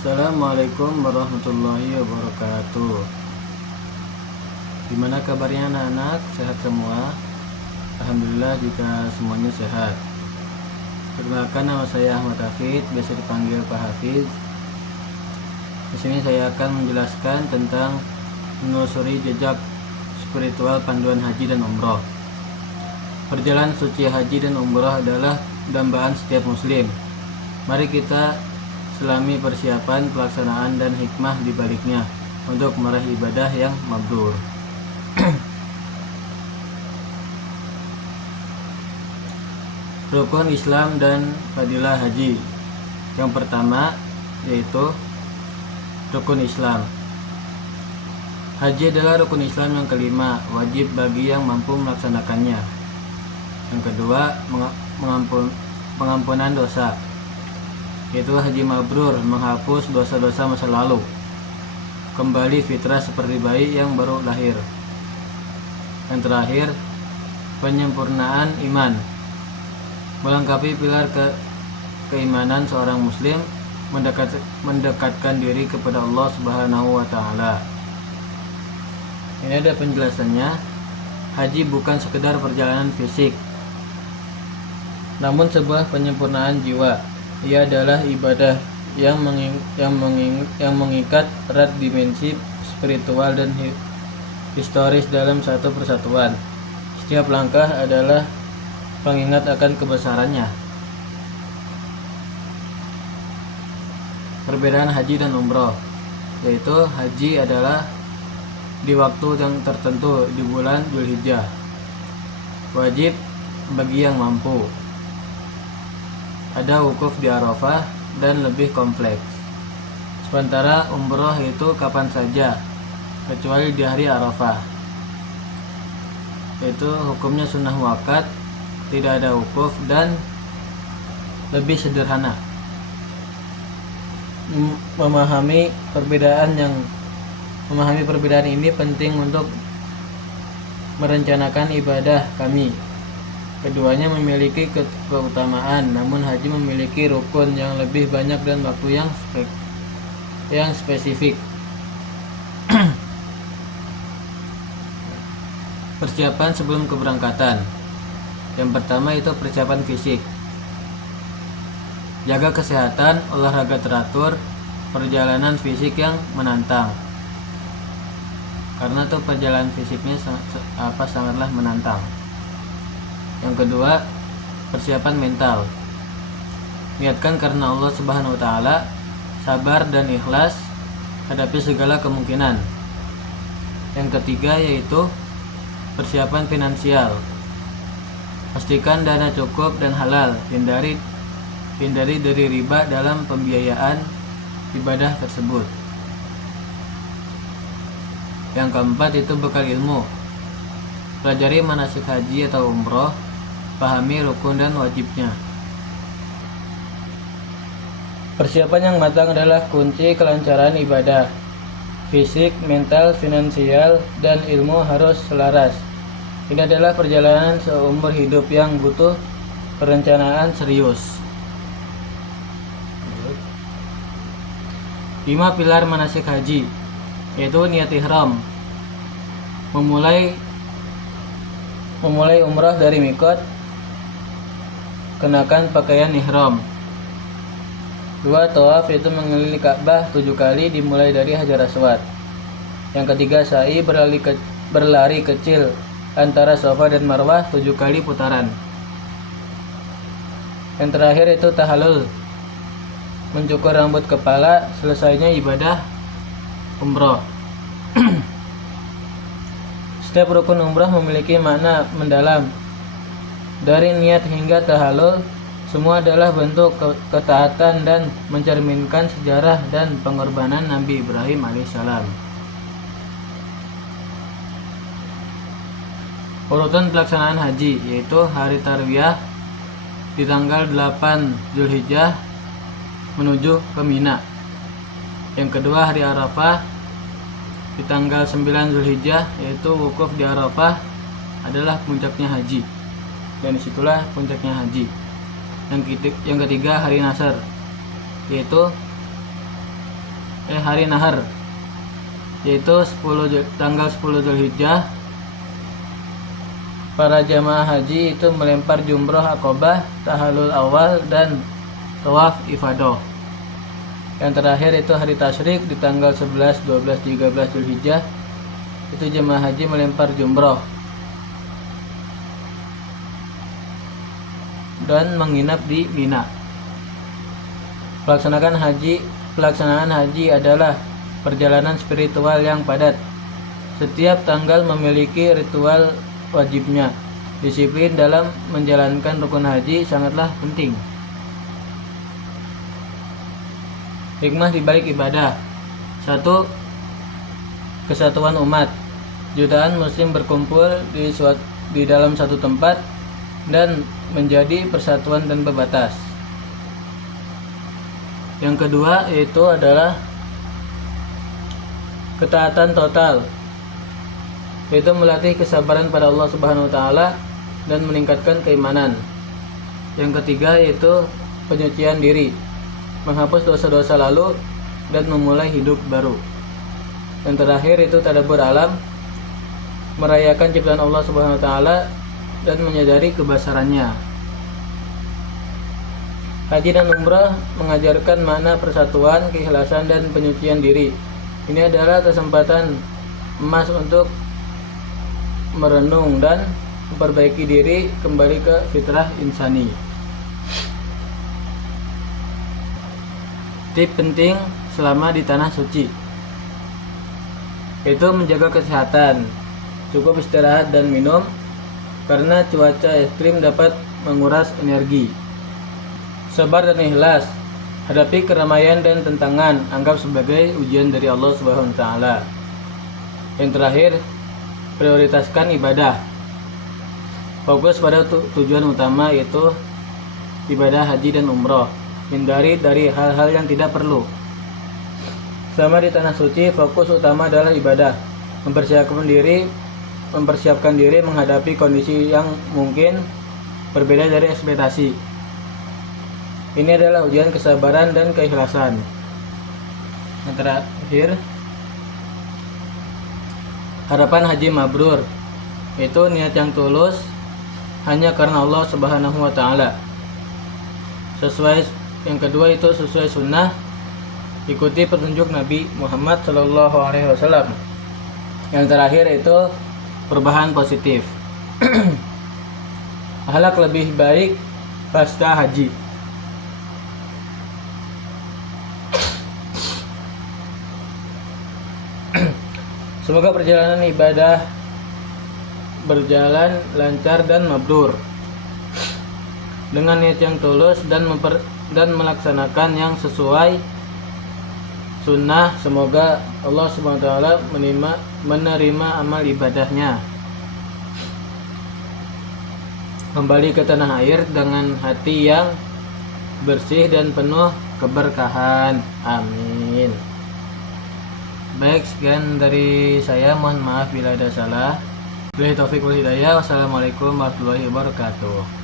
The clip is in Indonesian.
Assalamualaikum warahmatullahi wabarakatuh. Gimana kabarnya anak-anak? Sehat semua? Alhamdulillah jika semuanya sehat. Perkenalkan, nama saya Ahmad Hafid, biasa dipanggil Pak Hafiz. Di sini saya akan menjelaskan tentang menelusuri jejak spiritual panduan haji dan umroh. Perjalanan suci haji dan umroh adalah dambaan setiap muslim. Mari kita selami persiapan, pelaksanaan, dan hikmah di baliknya untuk meraih ibadah yang mabrur. Rukun Islam dan fadilah haji. Yang pertama yaitu rukun Islam. Haji adalah rukun Islam yang kelima, wajib bagi yang mampu melaksanakannya. Yang kedua, pengampunan dosa, yaitu haji mabrur, menghapus dosa-dosa masa lalu, kembali fitrah seperti bayi yang baru lahir. Yang terakhir, penyempurnaan iman, melengkapi pilar keimanan seorang muslim, mendekatkan diri kepada Allah Subhanahu wa Ta'ala. Ini ada penjelasannya. Haji bukan sekedar perjalanan fisik, namun sebuah penyempurnaan jiwa. Ia adalah ibadah yang mengikat erat dimensi spiritual dan historis dalam satu persatuan. Setiap langkah adalah pengingat akan kebesarannya. Perbedaan haji dan umroh, yaitu haji adalah di waktu yang tertentu di bulan Dzulhijjah, wajib bagi yang mampu. Ada wukuf di Arafah dan lebih kompleks. Sementara umroh itu kapan saja kecuali di hari Arafah. Itu hukumnya sunnah muakkad, tidak ada wukuf dan lebih sederhana. Memahami perbedaan ini penting untuk merencanakan ibadah kami. Keduanya memiliki keutamaan, namun haji memiliki rukun yang lebih banyak dan waktu yang spesifik. Persiapan sebelum keberangkatan. Yang pertama itu persiapan fisik. Jaga kesehatan, olahraga teratur, perjalanan fisik yang menantang. Karena tuh perjalanan fisiknya sangatlah menantang. Yang kedua, persiapan mental. Niatkan karena Allah Subhanahu wa Ta'ala, sabar dan ikhlas hadapi segala kemungkinan. Yang ketiga yaitu persiapan finansial. Pastikan dana cukup dan halal, hindari dari riba dalam pembiayaan ibadah tersebut. Yang keempat itu bekal ilmu. Pelajari manasik haji atau umroh, pahami rukun dan wajibnya. Persiapan yang matang adalah kunci kelancaran ibadah. Fisik, mental, finansial, dan ilmu harus selaras. Ini adalah perjalanan seumur hidup yang butuh perencanaan serius. 5 pilar manasik haji, yaitu niat ihram. Memulai umrah dari mikot, kenakan pakaian ihram. 2. Tawaf, yaitu mengelilingi Ka'bah 7 kali dimulai dari Hajar Aswad. Yang ketiga, sa'i, berlari kecil antara Safa dan Marwah 7 kali putaran. Yang terakhir itu tahallul, mencukur rambut kepala, selesainya ibadah umroh. Setiap rukun umroh memiliki makna mendalam. Dari niat hingga tahallul, semua adalah bentuk ketaatan dan mencerminkan sejarah dan pengorbanan Nabi Ibrahim alaihissalam. Urutan pelaksanaan haji, yaitu hari tarwiyah di tanggal 8 Dzulhijjah menuju ke Mina. Yang kedua, hari Arafah di tanggal 9 Dzulhijjah, yaitu wukuf di Arafah adalah puncaknya haji, dan disitulah puncaknya haji. Yang ketiga, hari Nasr, yaitu hari nahar, yaitu tanggal 10 Dzulhijjah. Para jamaah haji itu melempar jumroh akobah, tahallul awal, dan tawaf ifadah. Yang terakhir itu hari tasyrik di tanggal 11, 12, 13 Dzulhijjah. Itu jemaah haji melempar jumroh dan menginap di Mina. Pelaksanaan haji adalah perjalanan spiritual yang padat. Setiap tanggal memiliki ritual wajibnya. Disiplin dalam menjalankan rukun haji sangatlah penting. Hikmah di balik ibadah. 1. Kesatuan umat. Jutaan muslim berkumpul di dalam satu tempat dan menjadi persatuan dan berbatas. Yang kedua yaitu adalah ketaatan total, yaitu melatih kesabaran pada Allah Subhanahu wa taala dan meningkatkan keimanan. Yang ketiga yaitu penyucian diri, menghapus dosa-dosa lalu dan memulai hidup baru. Yang terakhir itu tadabbur alam, merayakan ciptaan Allah Subhanahu wa taala dan menyadari kebesarannya. Haji dan umrah mengajarkan makna persatuan, keikhlasan, dan penyucian diri. Ini adalah kesempatan emas untuk merenung dan memperbaiki diri kembali ke fitrah insani. Tip penting selama di tanah suci, yaitu menjaga kesehatan, cukup istirahat dan minum, karena cuaca ekstrim dapat menguras energi. Sabar dan ikhlas, hadapi keramaian dan tantangan, anggap sebagai ujian dari Allah Subhanahu wa taala. Yang terakhir, prioritaskan ibadah. Fokus pada tujuan utama, yaitu ibadah haji dan umroh. Hindari dari hal-hal yang tidak perlu. Selama di tanah suci, fokus utama adalah ibadah. Mempersiapkan diri menghadapi kondisi yang mungkin berbeda dari ekspektasi. Ini adalah ujian kesabaran dan keikhlasan. Yang terakhir, harapan haji mabrur, yaitu niat yang tulus hanya karena Allah Subhanahu wa taala. Yang kedua itu sesuai sunnah, ikuti petunjuk Nabi Muhammad Shallallahu Alaihi Wasallam. Yang terakhir itu perubahan positif. Akhlak lebih baik pasca haji. Semoga perjalanan ibadah berjalan lancar dan mabrur dengan niat yang tulus dan melaksanakan yang sesuai sunnah. Semoga Allah Subhanahu wa taala menerima amal ibadahnya, kembali ke tanah air dengan hati yang bersih dan penuh keberkahan. Amin. Baik, sekian dari saya. Mohon maaf bila ada salah. Billahi taufiq wal hidayah. Wassalamualaikum warahmatullahi wabarakatuh.